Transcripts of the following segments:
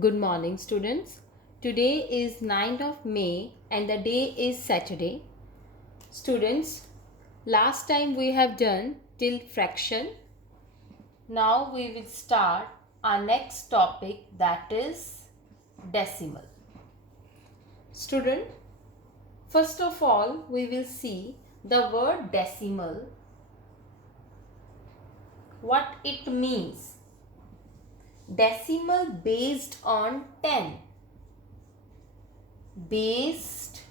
Good morning, students. Today is 9th of May and the day is Saturday. Students, last time we have done till fraction. Now we will start our next topic, that is decimal. Student, first of all we will see the word decimal, what it means. Decimal based on 10. Based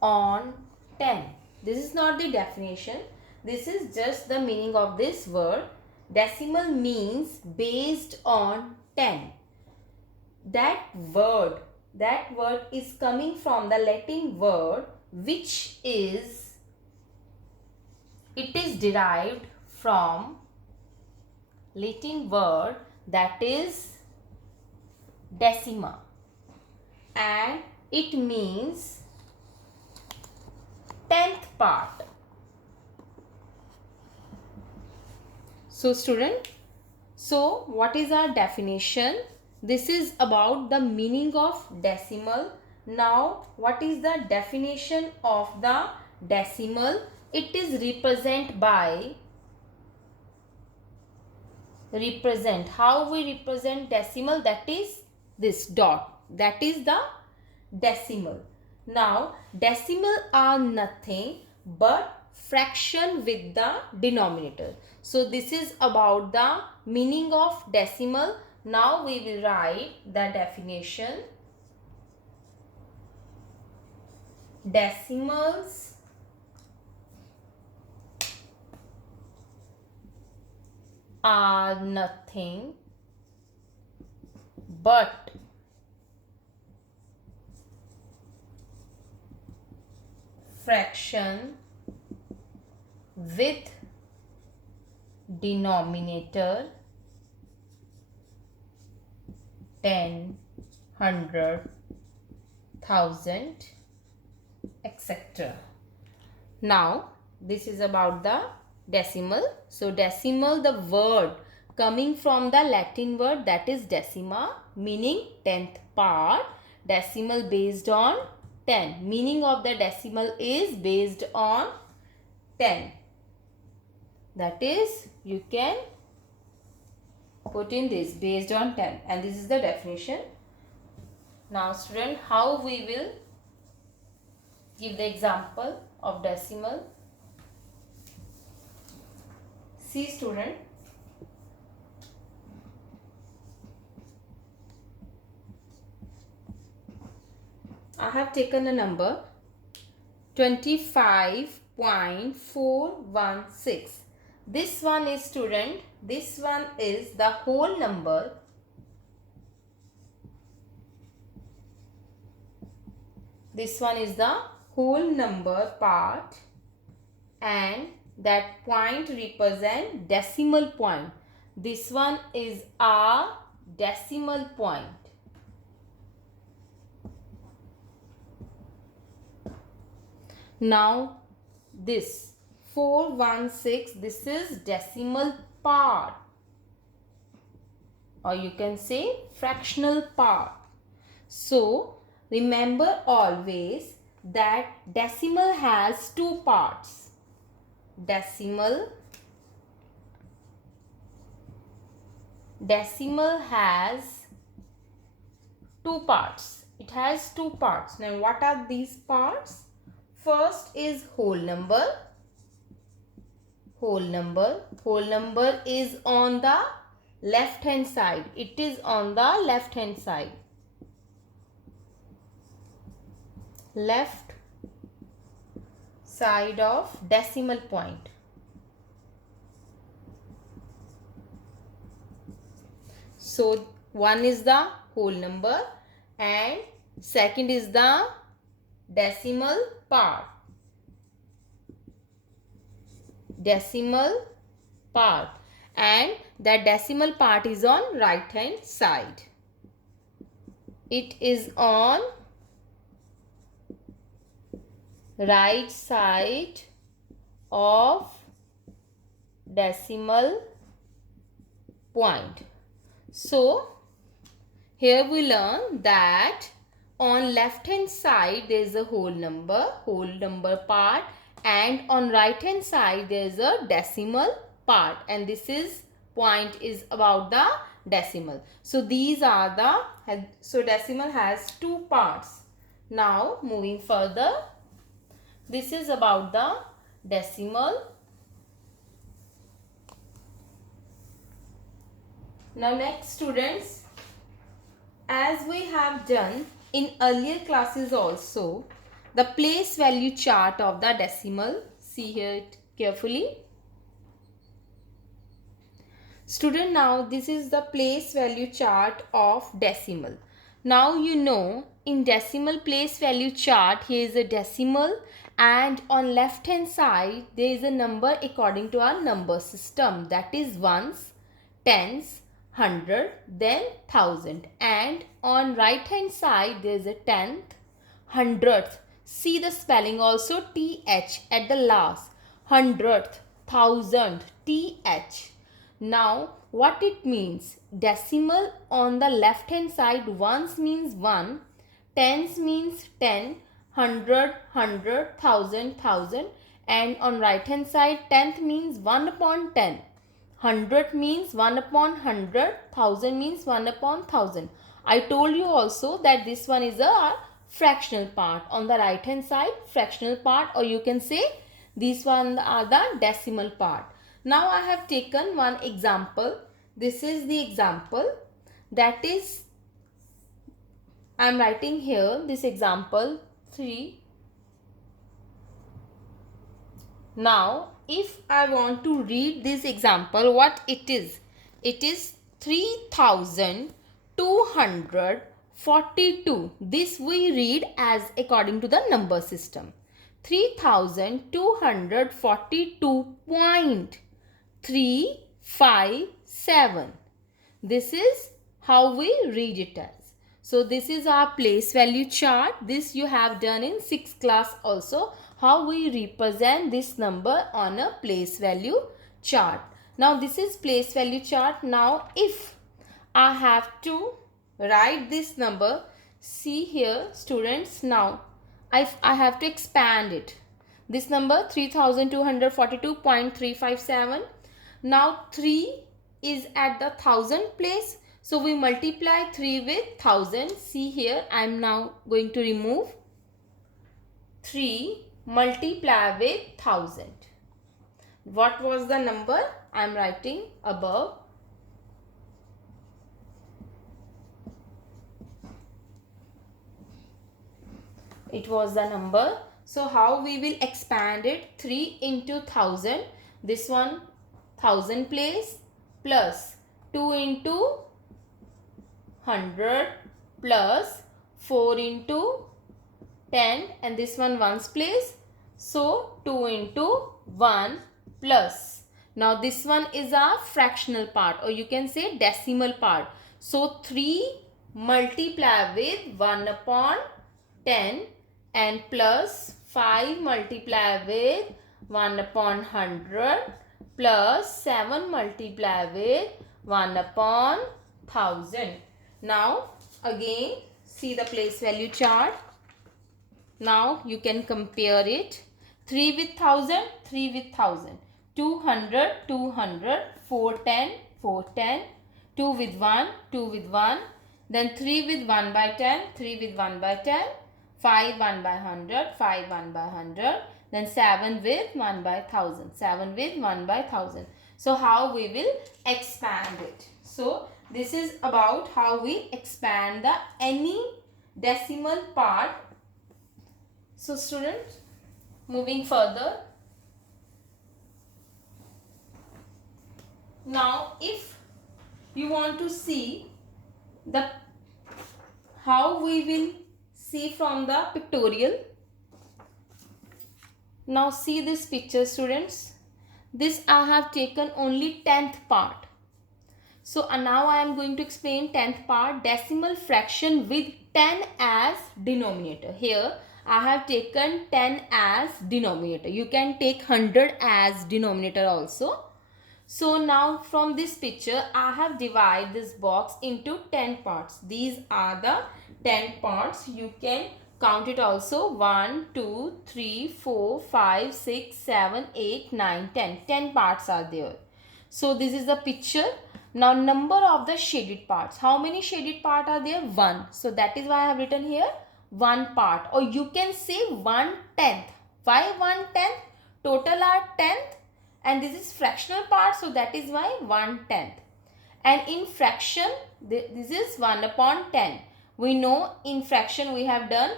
on 10. This is not the definition. This is just the meaning of this word. Decimal means based on 10. That word is coming from the Latin word which is, it is derived from Latin word that is decima, and it means 10th part. So student, what is our definition? This is about the meaning of decimal. Now what is the definition of the decimal? It is how we represent decimal, that is this dot, that is the decimal. Now decimal are nothing but fraction with the denominator. So this is about the meaning of decimal. Now we will write the definition. Decimals are nothing but fraction with denominator 10, 100, 1000, etc. Now this is about the decimal. So decimal, the word coming from the Latin word that is decima, meaning 10th part. Decimal based on 10. Meaning of the decimal is based on 10. That is, you can put in this, based on 10, and this is the definition. Now student, how we will give the example of decimal? See student, I have taken a number 25.416. This one is student, this one is the whole number. This one is the whole number part, and that point represent decimal point. This one is a decimal point. Now this 416, this is decimal part, or you can say fractional part. So remember always that decimal has two parts. Decimal has two parts. It has two parts. Now what are these parts? First is whole number. Whole number is on the left hand side. It is on the left hand side. Left side of decimal point. So one is the whole number and second is the decimal part. Decimal part, and that decimal part is on right hand side. It is on right side of decimal point. So Here we learn that on left hand side there is a whole number part, and on right hand side there is a decimal part, and this is point is about the decimal. So these are the, so decimal has two parts. Now moving further, this is about the decimal. Now next students, as we have done in earlier classes also, the place value chart of the decimal, see here it carefully. Student, now this is the place value chart of decimal. Now you know in decimal place value chart, here is a decimal, and on left hand side there is a number according to our number system, that is ones, tens, hundred, then thousand, and on right hand side there is a tenth, hundredth. See the spelling also, th at the last, hundredth, thousand, th. Now what it means, decimal on the left hand side, ones means 1, tens means 10, hundred, hundred, thousand, thousand, and on right hand side tenth means 1 upon 10. Hundred means 1 upon 100, thousand means 1 upon 1000. I told you also that this one is a fractional part. On the right hand side, fractional part, or you can say these one are the decimal part. Now I have taken one example. This is the example, that is, I am writing here this example 3. Now if I want to read this example, what it is 3242. This we read as according to the number system, 3242.357. This is how we read it as. So this is our place value chart. This you have done in 6th class also, how we represent this number on a place value chart. Now this is place value chart. Now if I have to write this number, see here students, now I have to expand it. This number 3242.357. Now 3 is at the thousand place, so we multiply 3 with 1000. See here, I am now going to remove 3 multiply with 1000. What was the number? I am writing above. It was the number. So how we will expand it? 3 into 1000. This one 1000 place, plus 2 into 100, plus 4 into 10, and this one ones place, so 2 into 1 plus. Now this one is a fractional part, or you can say decimal part. So 3 multiply with 1 upon 10 and plus 5 multiply with 1 upon 100 plus 7 multiply with 1 upon 1000. Now again see the place value chart. Now you can compare it. 3 with 1000, 3 with 1000. 200, 200, 410, 410. 2 with 1, 2 with 1. Then 3 with 1 by 10, 3 with 1 by 10. 5 1 by 100, 5 1 by 100. Then 7 with 1 by 1000, 7 with 1 by 1000. So how we will expand it? So this is about how we expand the any decimal part. So students, moving further. Now if you want to see the how we will see from the pictorial. Now see this picture students. This I have taken only 10th part. So now I am going to explain 10th part, decimal fraction with 10 as denominator. Here I have taken 10 as denominator. You can take 100 as denominator also. So now from this picture, I have divided this box into 10 parts. These are the 10 parts. You can count it also. 1, 2, 3, 4, 5, 6, 7, 8, 9, 10. 10 parts are there. So this is the picture. Now number of the shaded parts. How many shaded parts are there? 1. So that is why I have written here 1 part. Or you can say 1/10. Why 1/10? Total are 10th. And this is fractional part, so that is why 1/10. And in fraction, this is 1/10. We know in fraction we have done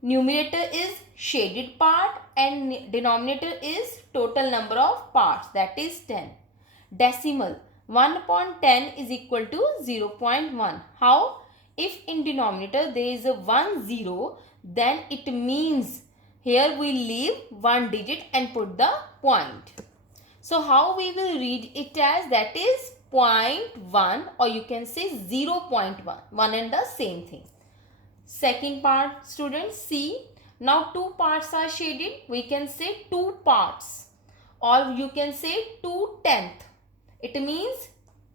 numerator is shaded part and denominator is total number of parts, that is 10. Decimal 1/10 is equal to 0.1. How? If in denominator there is a 1 0, then it means here we leave one digit and put the point. So how we will read it as, that is 0.1, or you can say 0.1. One and the same thing. Second part, students, see. Now 2 parts are shaded. We can say 2 parts, or you can say 2/10. It means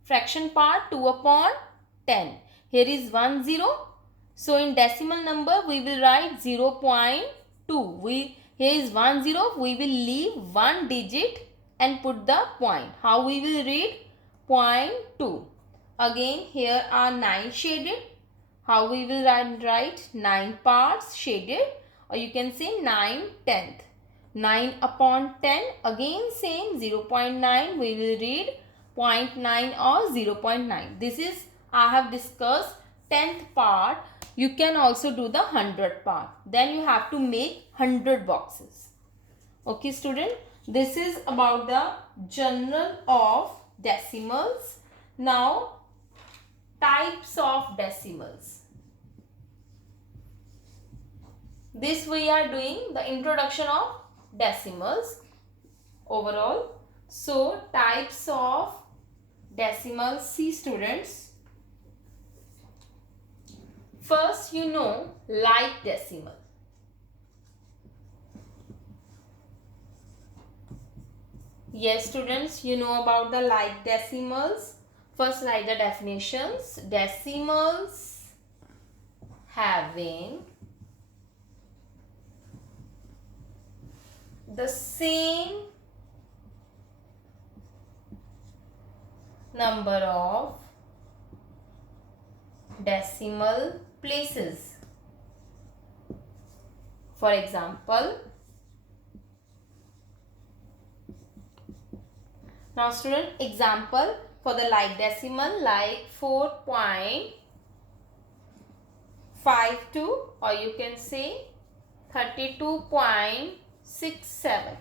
fraction part 2/10. Here is 1 0. So in decimal number we will write 0.2. Here is 1 0. We will leave one digit and put the point. How we will read? 0.2. Again here are 9 shaded. How we will write 9 parts shaded, or you can say 9/10. 9/10. Again same 0.9. We will read 0.9 or 0.9. This is, I have discussed 10th part. You can also do the 100th part. Then you have to make 100 boxes. Okay student, this is about the general of decimals. Now types of decimals. This we are doing the introduction of decimals overall. So types of decimals. See students, first you know like decimal. Yes students, you know about the like decimals. First write the definitions. Decimals having the same number of decimal places. For example, now student, example for the like decimal, like 4.52, or you can say 32.67.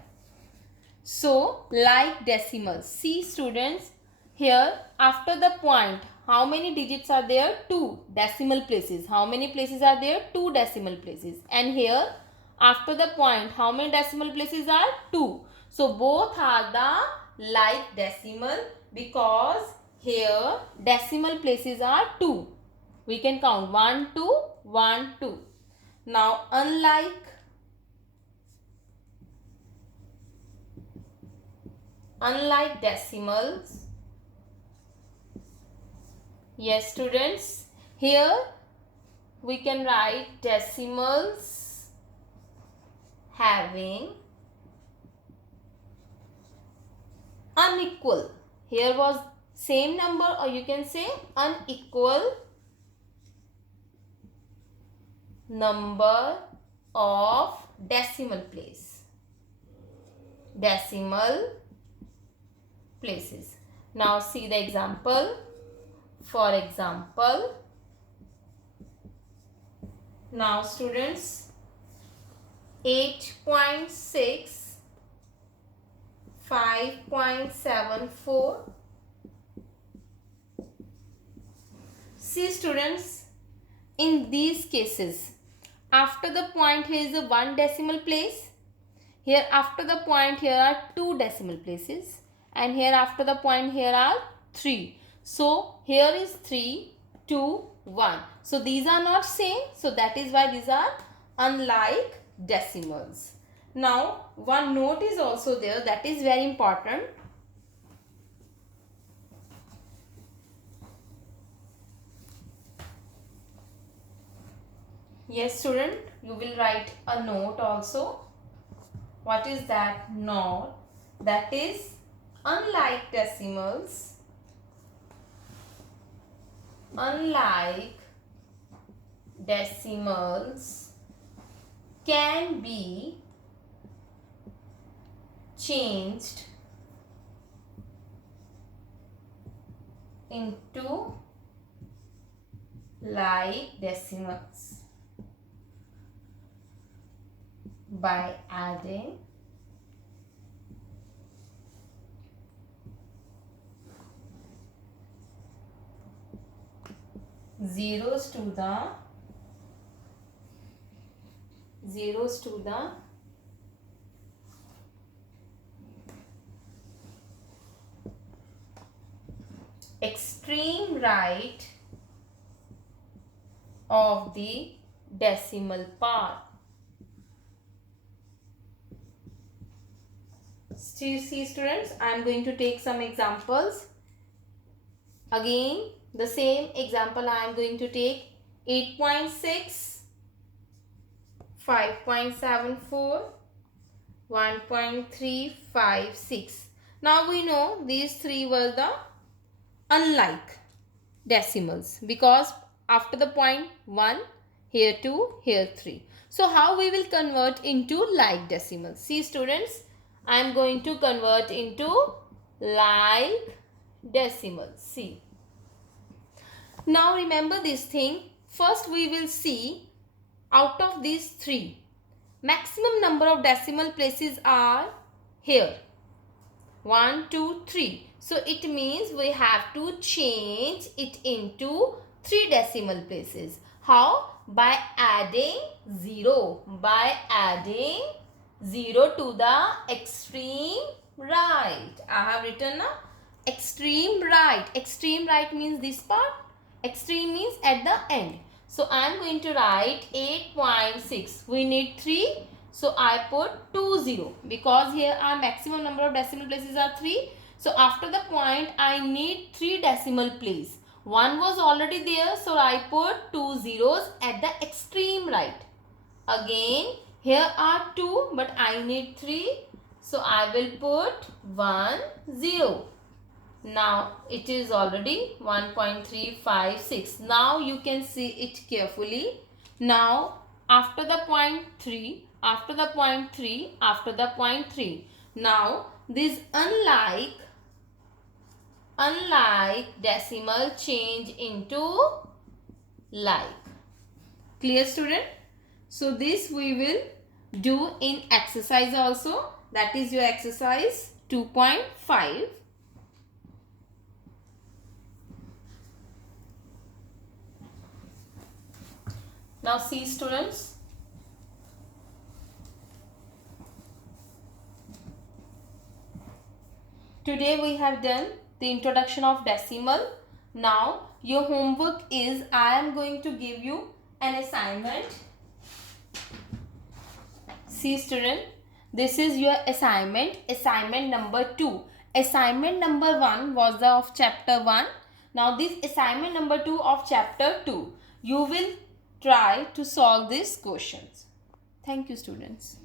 So like decimals. See students, here after the point, how many digits are there? 2 decimal places. How many places are there? 2 decimal places. And here after the point, how many decimal places are? 2. So both are the like decimal, because here decimal places are 2. We can count 1 2 1 2. Now unlike decimals. Yes students, here we can write decimals having unequal. Here was same number, or you can say unequal number of decimal place. Decimal places. Now see the example. For example, now students, 8.6, 5.74. See students, in these cases, after the point here is a 1 decimal place. Here after the point here are 2 decimal places. And here after the point here are 3. So here is 3, 2, 1. So these are not same. So that is why these are unlike decimals. Now one note is also there, that is very important. Yes, student, you will write a note also. What is that note? That is, unlike decimals, can be changed into like decimals by adding zeros to the extreme right of the decimal part. See students, I am going to take some examples. Again, the same example I am going to take 8.6, 5.74, 1.356. Now we know these three were the unlike decimals because after the point 1, here 2, here 3. So how we will convert into like decimals? See students, I am going to convert into like decimals. See. Now remember this thing. First we will see out of these three, maximum number of decimal places are here. 1, 2, 3. So it means we have to change it into 3 decimal places. How? By adding 0. By adding 0 to the extreme right. I have written extreme right. Extreme right means this part. Extreme means at the end. So I am going to write 8.6. We need 3. So I put 20 because here our maximum number of decimal places are 3. So after the point I need 3 decimal place. 1 was already there, so I put 2 zeros at the extreme right. Again here are 2 but I need 3. So I will put 1 0. Now it is already 1.356. Now you can see it carefully. Now after the point 3, after the point 3, after the point 3. Now this unlike decimal change into like. Clear student? So this we will do in exercise also. That is your exercise 2.5. Now see students. Today we have done the introduction of decimal. Now your homework is, I am going to give you an assignment. See student, this is your assignment, assignment number 2. Assignment number 1 was the of chapter 1. Now this assignment number 2 of chapter 2. You will try to solve these questions. Thank you students.